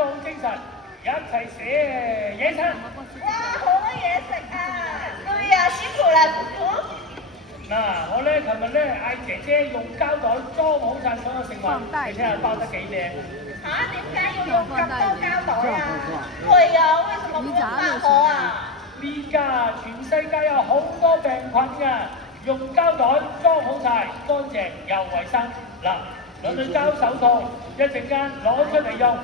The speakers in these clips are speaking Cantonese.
都好精神，一齊食野餐。哇，好多嘢食啊！對啊，辛苦啦，叔叔。嗱，我咧琴日咧嗌姐姐用膠袋裝好晒所有食物，你睇下包得幾靚。嚇？點解要用咁多膠袋啊？對啊，為什麼不用飯盒啊？呢家全世界有好多病菌㗎，用膠袋裝好晒，乾淨又衞生。嗱，攞對膠手套，一陣間攞出嚟用。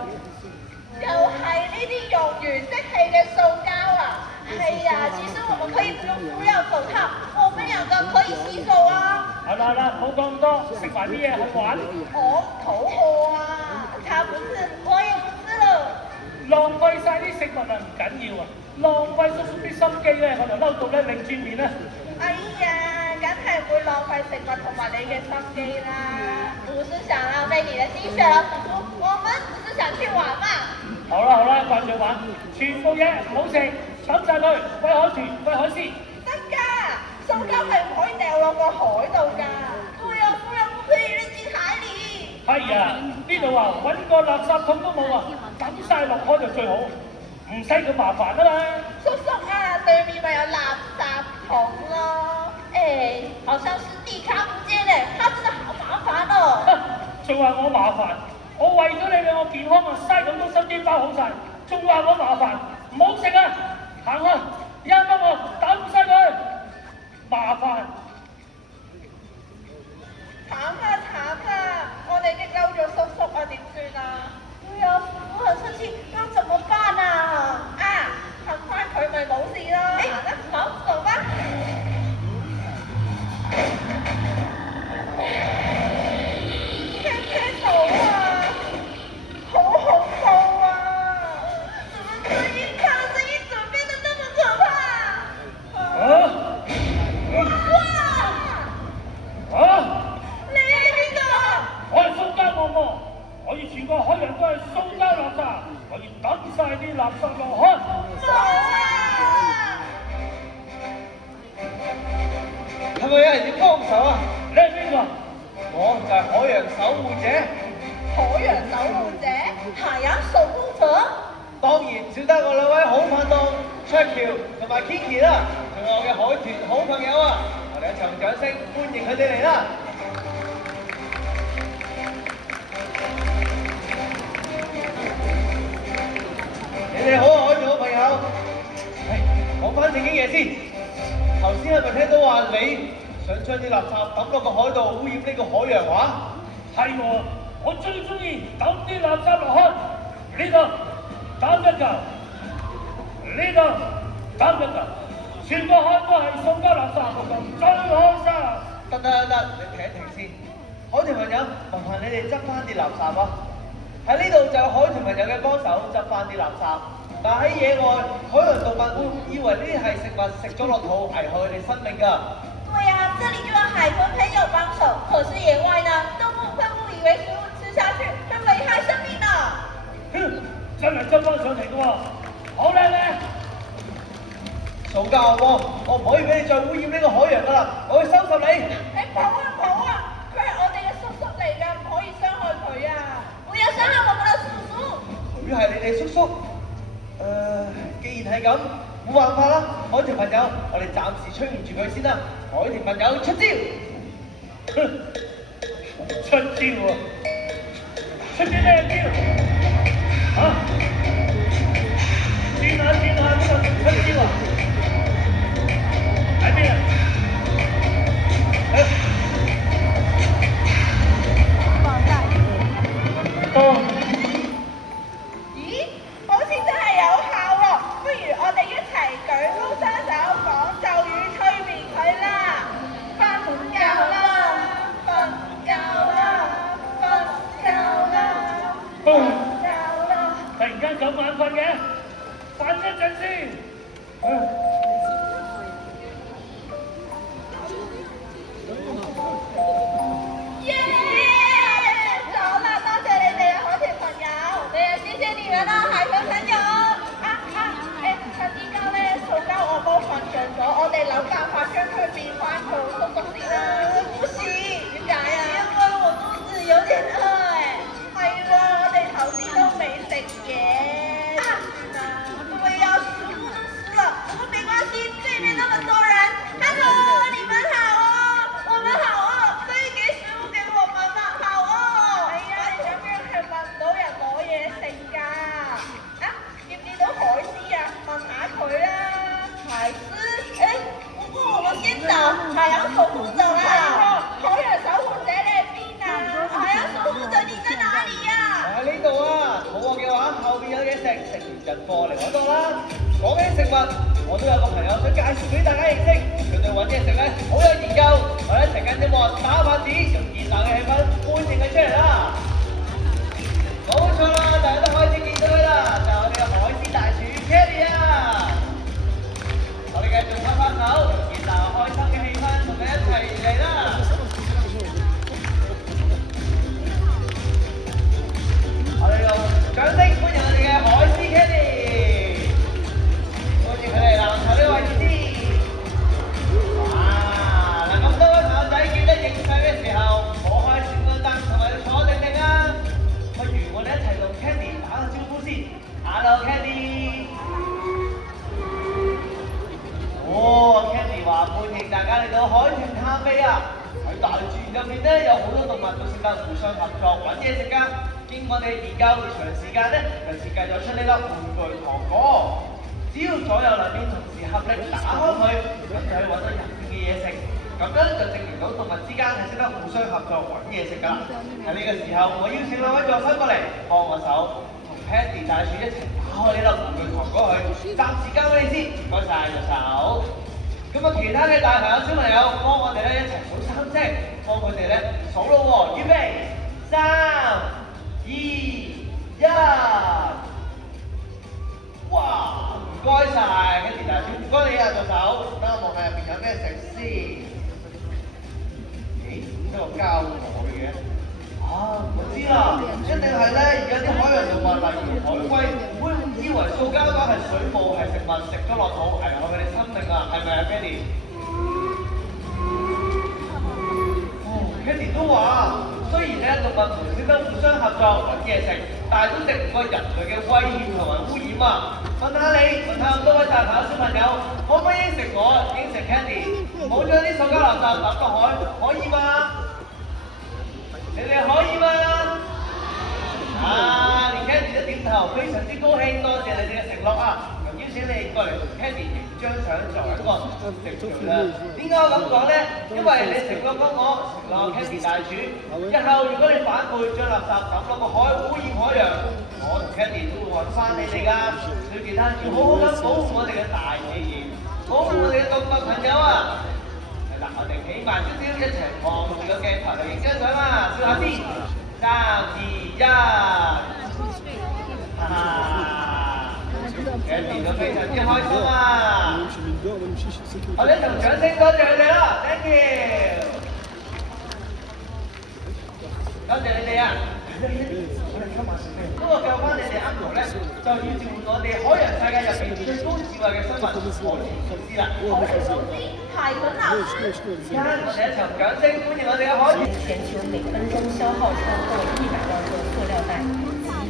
又係呢啲用完即棄嘅塑膠啊！係呀，其實我們可以不用不要手套，我們兩個可以洗手啊！好啦好啦，冇講咁多，食埋啲嘢去玩。我肚餓啊！他不吃，我也不吃了。浪費晒啲食物啊唔緊要啊，浪費叔叔啲心機咧，我就嬲到咧擰轉面啦。哎呀，梗係會浪費食物同埋你嘅心機啦！不是想浪費你的心血啊，叔叔，我們只是想去玩嘛。好啦好啦，掛住玩，全部嘢唔好食，抌晒佢，餵海豚，餵海獅。得㗎，塑膠係唔可以掉落個海度㗎。對啊，不然不可以扔進海裡。係啊，呢度啊揾個垃圾桶都冇啊，抌晒落海就最好，唔使咁麻煩啊嘛。叔叔啊，對面咪有垃圾桶咯。誒，好像是地卡唔見咧，他真的好麻煩哦。仲話我麻煩，我為咗你兩個健康啊，嘥咁多心機包好晒，仲話我麻煩，唔好食啊！行開，一幫我抌晒佢，麻煩。慘啊！我哋激嬲咗叔叔啊，點算啊？對啊，叔叔很生氣，那怎麼辦啊？啊，氹返佢咪冇事咯。誒，好，走吧。聽到啊，好恐怖啊！怎麼他的聲音怎麼變得那麼可怕？啊！你係邊個？我係塑膠惡魔，我以前個海洋都係塑膠垃圾，我要抌晒啲垃圾落海。冇啊！係咪有人要幫手啊？你係邊個？我就係海洋守護者。海洋守護者，海洋守護者。當然少得我兩位好拍檔卓橋同埋 Kiki 啦，仲有我嘅海豚好朋友啊！我哋一齊用掌聲歡迎佢哋嚟啦！你哋好啊，海豚好朋友。講翻正經嘢先，頭先係咪聽到話你想將啲垃圾抌落個海度，污染呢個海洋話？係喎，我最中意抌啲垃圾落海。呢度抌一嚿，呢度抌一嚿，全個海都係塑膠垃圾，最開心。得，你停一停先。海豚朋友，麻煩你哋執翻啲垃圾啊！喺呢度就有海豚朋友嘅幫手執翻啲垃圾。但喺野外，海洋動物會以為呢啲係食物，食咗落肚，危害佢哋生命㗎。對呀，這裡就有海豚朋友幫手，可是野外呢，動物會誤以為食物吃下去會危害生命呢。哼，真係執翻上嚟嘅喎，好靚咧！塑膠惡魔，我唔可以俾你再污染呢個海洋㗎啦，我會收拾你。你唔好啊！佢係我哋嘅叔叔嚟㗎，唔可以傷害佢啊！不要傷害我們的叔叔。佢係你哋叔叔。既然係咁，冇辦法啦，海豚朋友，我哋暫時催眠住佢先啦。海豚朋友出招！出招喎！出啲咩招？嚇？轉下呢個出招啊！喺邊啊？到。咦？好似真係有效喎！不如我哋一齊舉高雙手講咒語催眠佢啦！瞓覺啦！瞓覺啦！瞓覺啦！瞓覺啦！突然間咁眼瞓嘅，瞓一陣先。耶！走啦，多謝你哋啊，海豚朋友！謝謝你們啦，海豚朋友！趁依家咧，塑膠惡魔瞓着咗，我哋諗辦法將佢變翻做叔叔先啦。不行，點解啊？因為我肚子有點餓誒。係喎，我哋頭先都未食嘢。話，後邊有嘢食，食完就過嚟揾我啦。講起食物，我都有個朋友想介紹俾大家認識，佢對揾嘢食咧好有研究，我哋一齊跟住我打拍子，用熱鬧嘅氣氛歡迎佢出嚟啦！冇錯啦，大家都開始見到佢啦，就係我哋嘅海鮮大廚 Kenny 啊！我哋繼續拍拍手，用熱鬧開心嘅氣氛同你一齊嚟啦！我哋用掌聲歡迎我哋嘅海鮮 Kenny， 歡迎佢哋攬頭呢位置先。哇！嗱，咁多位朋友仔記得影相嘅時候，唔好開閃光燈，同埋要坐定定啊！不如我哋一齊同 Kenny 打個招呼先。Hello Kenny。哦 ，Kenny 話歡迎大家嚟到海豚探秘啊！喺大自然入面咧，有好多動物都識得互相合作揾嘢食㗎。經過我哋研究長時間咧，就設計咗出呢粒玩具糖果。只要左右兩邊同時合力打開佢，咁就可以揾到人嘅嘢食。咁樣就證明到動物之間係識得互相合作揾嘢食㗎啦。喺呢個時候，我邀請兩位助手過嚟幫我手，同 Kenny 大廚一齊打開呢粒玩具糖果去。暫時交俾你先，唔該晒助手。咁啊，其他嘅大朋友小朋友幫我哋咧一齊數3聲，幫佢哋咧數咯喎，預備3、2、1，哇！唔該晒 Kenny 大廚，唔該你啊助手，等我望下入邊有咩食先。咦？呢個膠袋嘅？啊，我知啦，一定係咧，而家啲海洋動物例如海龜，會以為塑膠袋係水母係食物，食咗落肚危害佢哋生命啊，係咪啊 Kenny？ 哦 ，Kenny 都話，雖然咧動物唔識得互相合作揾嘢食，但係都敵唔過人類嘅威脅同埋污染啊！問下你，問下咁多位大朋友小朋友，可唔可以應承我，應承 Kenny，唔好將啲塑膠垃圾抌落海，可以嗎？你哋可以嗎？啊，連 Kenny 都點頭，非常之高興，多謝你哋嘅承諾啊！咁邀請你過嚟同 Kenny 影張相作為一個證據啦。點解我咁講咧？因為你承諾幫我，承諾 Kenny 大廚，日後如果你反悔將垃圾抌落個海，污染海洋，我同 Kenny 都會揾翻你哋㗎。最記得要好好咁保護我哋嘅大自然，保護我哋嘅動物朋友啊！嗱，我哋企埋少少，一齊望住個鏡頭嚟影張相啦，笑下先。3、2、1，哈哈 ，Kenny 都非常之開心啊！我哋一同掌聲多謝佢哋啦 ，Thank you， 多謝你哋啊！我哋今晚食咩？不過教翻你哋啱頭咧，就要召喚我哋海洋世界入邊最高智慧嘅生物海豚老師啦。海豚老師，而家我哋一齊掌聲歡迎我哋嘅海豚。全球每分鐘消耗超過100萬個塑料袋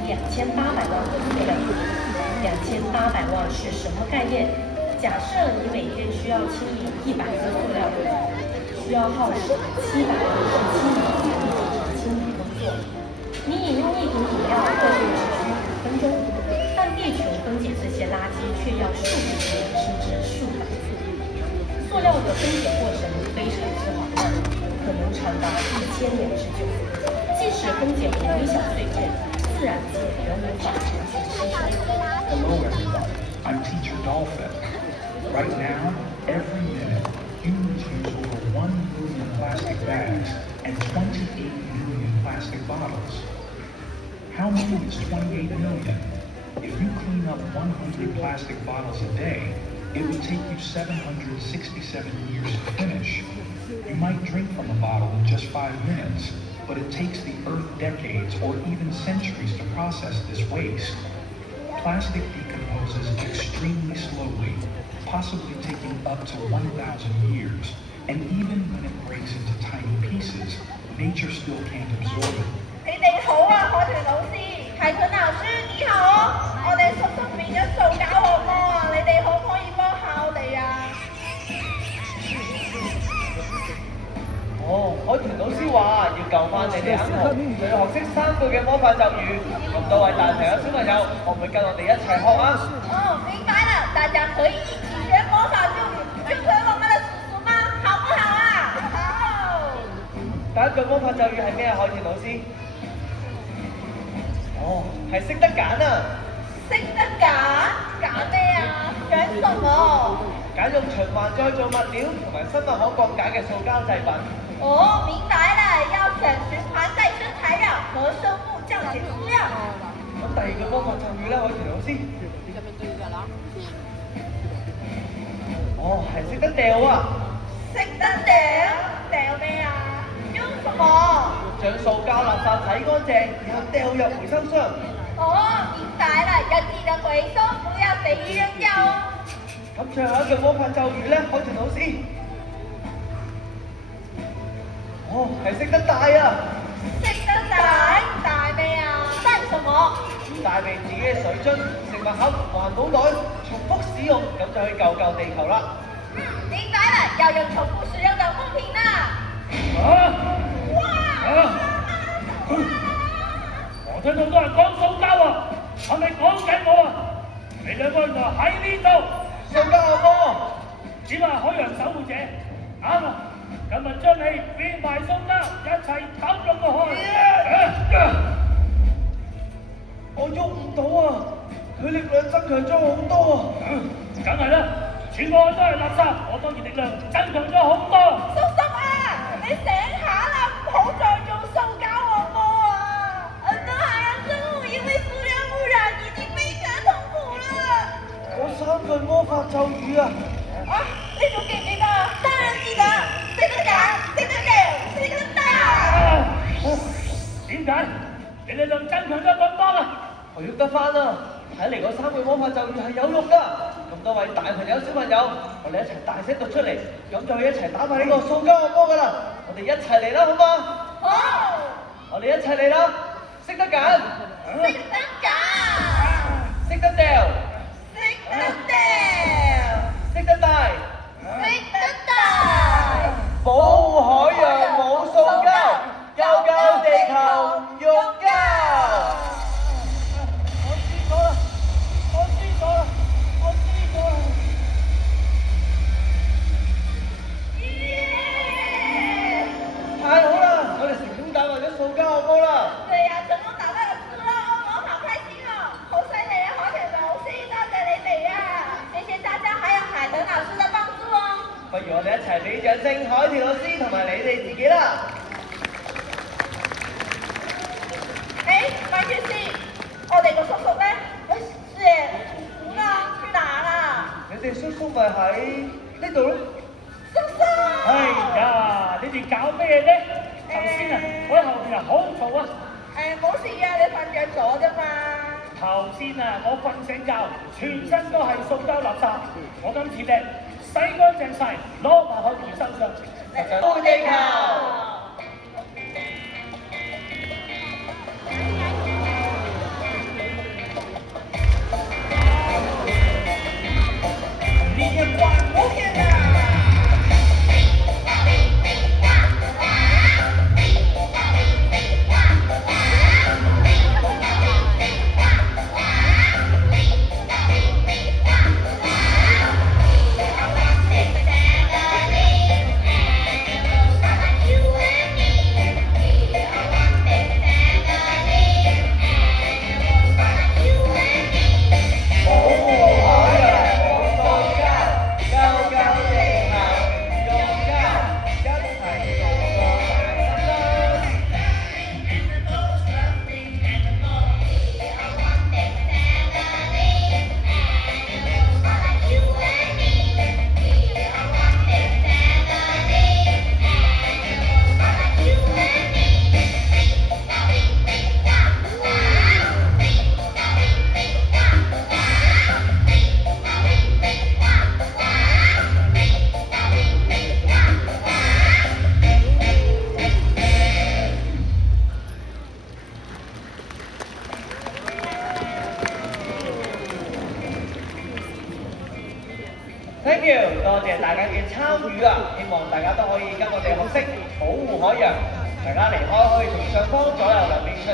及2800万个塑料瓶。2800万是什么概念？假设你每天需要清理100个塑料瓶，需要耗时757年才能完成清理工作。你饮用一瓶饮料或许只需5分钟，但地球分解这些垃圾却要数十年甚至数百次。塑料的分解过程非常之缓慢，可能长达1000年之久。即使分解为微小碎片，自然界仍无法完全吸收。Hello everybody, I'm Teacher Dolphin. Right now, every minute, humans use over 1 billion plastic bags and 28 million plastic bottles. How many is 28 million? If you clean up 100 plastic bottles a day, it would take you 767 years to finish. You might drink from a bottle in just 5 minutes, but it takes the Earth decades or even centuries to process this waste. Plastic decomposes extremely slowly, possibly taking up to 1,000 years. And even when it breaks into tiny pieces, nature still can't absorb it. 你哋好啊，海豚老師，海豚老師你好啊！我哋叔叔變咗塑膠惡魔啊！你哋可唔可以幫下我哋啊？哦，海豚老師話要救翻你哋啱好，就要學識3句嘅魔法咒語。咁多位大朋友小朋友，可唔可以跟我哋一齊學啊？哦，明白了，大家可以一起學魔法咒語，跟隨我們的叔叔嗎？好不好啊？好。第一句魔法咒語係咩啊？海豚老師？哦，哦，係識得揀啊！識得揀揀咩啊？揀什麼？揀用循環再造物料同埋生物可降解嘅塑膠製品。哦，明白了，要選循環再生材料和生物降解資料。咁第二個魔法咒語咧，海豚老師。哦，係識得掉啊！識得掉咩啊？用什麼？將塑膠垃圾洗乾淨，然後掉入回收箱。哦，明白了，要記得回收，不要隨意扔掉哦。咁最後一句魔法咒語咧，海豚老師。哦，係識得帶啊！識得帶咩啊？帶什麼？帶備自己嘅水樽、食物盒、環保袋，重複使用，咁就可以救地球啦。明白了，要用重複使用的物品啦。我聽到都係講塑膠啊，係咪講緊我啊？你兩個原來喺呢度，塑膠惡魔，只係海洋守護者，啱啊！今日將你變埋塑膠，一齊抌落個海。我喐唔到啊！佢力量增強咗好多啊！梗係啦，全部都係垃圾，我當然力量增強咗好多。叔叔啊，你醒下啦，唔好再用塑膠惡魔啊！很多海洋生物因為塑料污染已經非常痛苦了。嗰3句魔法咒語啊！啊，你仲記唔記得？當然記得，識得揀，識得掉，識得帶。點解？你力量增強咗咁多啊？我喐得翻啦！睇嚟嗰3句魔法咒語係有用㗎。咁多位大朋友、小朋友，我哋一齊大聲讀出嚟，咁就可以一齊打敗呢個塑膠惡魔㗎啦！我哋一齊嚟啦，好嗎？好，我哋一齊嚟啦！識得揀，識得揀，識得掉，識得掉，識得帶，識得帶。保護海洋冇塑膠，救地球唔用膠。太好啦！我哋成功打敗咗塑膠惡魔啦！對呀，成功打敗了塑料惡魔，好開心哦！好犀利啊，海豚老師，多謝你哋啊！謝謝大家，還有海豚老師的幫助哦。不如我哋一齊俾掌聲海豚老師同埋你哋自己啦！誒，關鍵是我哋個叔叔咧，是唔啦？去哪啦？你哋叔叔咪喺呢度咯？叔叔！哎呀，你哋搞咩咧？頭先啊，我喺後邊啊好嘈啊！誒，冇事啊，你瞓着咗啫嘛。頭先啊，我瞓醒覺，全身都係塑膠垃圾。我今次咧洗乾淨晒，攞埋去回收箱。保護地球！明天光不天的。Thank you，多謝大家嘅參與啊！希望大家都可以跟我哋學識保護海洋。大家離開可以從上方左右兩邊出。